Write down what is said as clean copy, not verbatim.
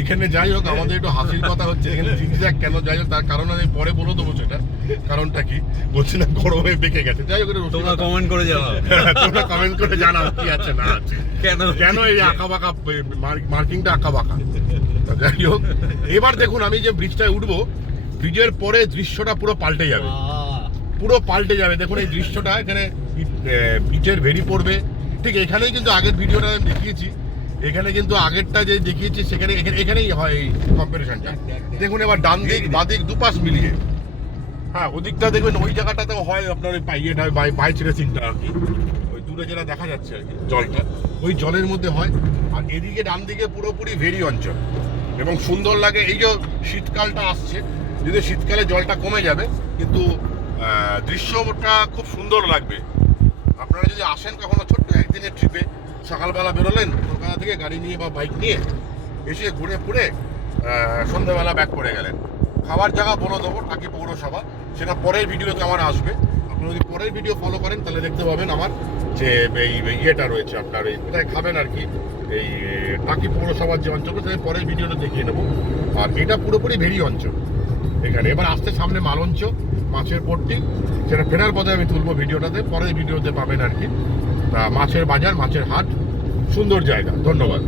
এখানে যাই হোক আমাদের একটু হাসির কথা হচ্ছে, এখানে জিগজ্যাগ কেন যাই হোক তার কারণ আমি পরে বলে দেবো সেটা, কারণটা কি বলছি না, গরমে বেঁকে গেছে। যাই হোক তোমরা কমেন্ট করে জানাও, তোমরা কমেন্ট করে জানাও কি আছে না আছে, কেন এই আঁকা বাঁকা মার্কিংটা আঁকা বাঁকা। যাই হোক এবার দেখুন আমি যে ব্রিজটায় উঠবো, ব্রিজের পরে দৃশ্যটা পুরো পাল্টে যাবে, পুরো পাল্টে যাবে। দেখুন এই দৃশ্যটা, এখানে ব্রিজের ভেরি পড়বে, ঠিক এখানেই কিন্তু আগের ভিডিওটা আমি দেখিয়েছি, এখানে কিন্তু আগেরটা যে দেখিয়েছি সেখানে এখানেই হয় এই কম্পিটিশনটা। দেখুন এবার ডান দিক বাঁ দিক দুপাশ মিলিয়ে, হ্যাঁ ওদিকটা দেখবেন ওই জায়গাটাতেও হয় আপনার ওই ইয়েটা বাইচ রেসিংটা আর কি, ওই দূরে যেটা দেখা যাচ্ছে আর কি জলটা, ওই জলের মধ্যে হয়। আর এদিকে ডান দিকে পুরোপুরি ভেরি অঞ্চল এবং সুন্দর লাগে। এই যে শীতকালটা আসছে, যদি শীতকালে জলটা কমে যাবে কিন্তু দৃশ্যটা খুব সুন্দর লাগবে। আপনারা যদি আসেন কখনো ছোট্ট একদিনের ট্রিপে, সকালবেলা বেরোলেন কলকাতা থেকে গাড়ি নিয়ে বা বাইক নিয়ে, এসে ঘুরে ফুরে সন্ধ্যাবেলা ব্যাক করে গেলেন। খাবার জায়গা বলে দেবো টাকি পৌরসভা, সেটা পরের ভিডিওতে আমার আসবে। আপনারা যদি পরের ভিডিও ফলো করেন তাহলে দেখতে পাবেন আমার যে এই ইয়েটা রয়েছে আপনার এই কোথায় খাবেন আর কি, এই টাকি পৌরসভার যে অঞ্চল সেটা পরের ভিডিওটা দেখিয়ে নেবো। আর এটা পুরোপুরি ভেরি অঞ্চল এখানে। এবার আসতে সামনে মালঞ্চ মাছের পট্টি, সেটা ফেরার পথে আমি তুলবো ভিডিওটাতে, পরের ভিডিওতে পাবেন আর কি। তা মাছের বাজার, মাছের হাট, সুন্দর জায়গা। ধন্যবাদ।